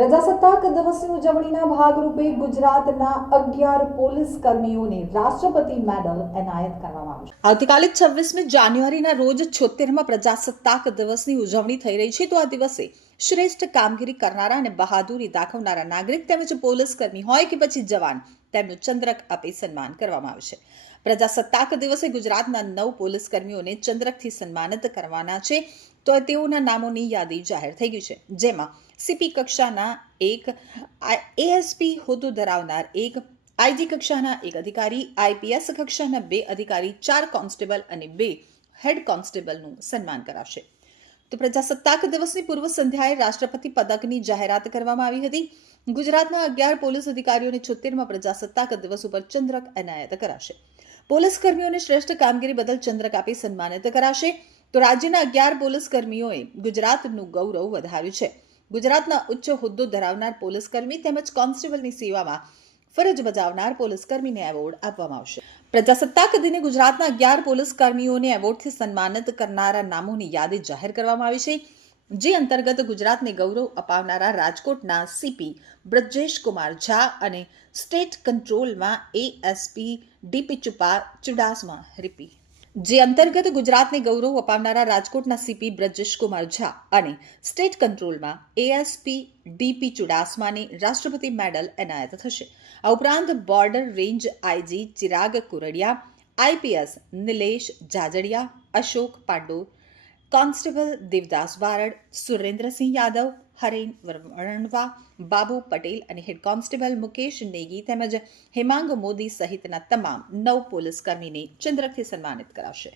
પ્રજાસત્તાક દિવસની ઉજવણીના ભાગરૂપે ગુજરાતના અગિયાર પોલીસ કર્મીઓને રાષ્ટ્રપતિ મેડલ એનાયત કરવામાં આવશે આવતીકાલે છવ્વીસમી જાન્યુઆરીના રોજ છોતેરમાં પ્રજાસત્તાક દિવસની ઉજવણી થઈ રહી છે. તો આ દિવસે શ્રેષ્ઠ કામગીરી કરનારા અને બહાદુરી દાખવનારા નાગરિક તેમજ પોલીસ કર્મી હોય કે પછી જવાન, તેમનું ચંદ્રક આપી સન્માન કરવામાં આવશે પ્રજાસત્તાક દિવસે ગુજરાતના નવ પોલીસ કર્મીઓને ચંદ્રકથી સન્માનિત કરવાના છે. તો તેઓના નામોની યાદી જાહેર થઈ ગઈ છે. જેમાં સીપી કક્ષાના એક એએસપી હોદ્દો ધરાવનાર એક, આઈજી કક્ષાના એક અધિકારી, આઈપીએસ કક્ષાના બે અધિકારી, ચાર કોન્સ્ટેબલ અને બે હેડ કોન્સ્ટેબલનું સન્માન કરાશે. તો પ્રજાસત્તાક દિવસની પૂર્વ સંધ્યાએ રાષ્ટ્રપતિ પદકની જાહેરાત કરવામાં આવી હતી. ગુજરાતના અગિયાર પોલીસ અધિકારીઓને છોતેરમાં પ્રજાસત્તાક દિવસ ઉપર ચંદ્રક એનાયત કરાશે. પોલીસ કર્મીઓને શ્રેષ્ઠ કામગીરી બદલ ચંદ્રક આપી સન્માનિત કરાશે. તો રાજ્યના અગિયાર પોલીસ કર્મીઓએ ગુજરાતનું ગૌરવ વધાર્યું છે. ગુજરાતના ઉચ્ચ હોદ્દો ધરાવનાર પોલીસ કર્મી તેમજ કોન્સ્ટેબલની સેવામાં ફરજ બજાવનાર પોલીસ કર્મીને એવોર્ડ આપવામાં આવશે. પ્રજાસત્તાક દિને ગુજરાતના અગિયાર પોલીસ કર્મીઓને એવોર્ડથી સન્માનિત કરનારા નામોની યાદી જાહેર કરવામાં આવી છે. જે અંતર્ગત ગુજરાતને ગૌરવ અપાવનારા રાજકોટના સીપી બ્રજેશ કુમાર ઝા અને સ્ટેટ કંટ્રોલમાં એએસપી ડીપી ચુપા ચુડાસમા રિપી જે અંતર્ગત ગુજરાતને ગૌરવ અપાવનારા રાજકોટના સીપી બ્રજેશકુમાર ઝા અને સ્ટેટ કંટ્રોલમાં એએસપી ડીપી ચુડાસમાને રાષ્ટ્રપતિ મેડલ એનાયત થશે. આ ઉપરાંત border range IG Chirag Kurdiya IPS Nilesh Jajadiya, Ashok Pandor constable Devdas Barad Surendrasinh Yadav, Haren Varanva Babu Patel અને હેડ કોન્સ્ટેબલ મુકેશ નેગી તેમજ હેમાંગ મોદી સહિતના તમામ નવ પોલીસકર્મીને ચંદ્રકથી સન્માનિત કરાશે.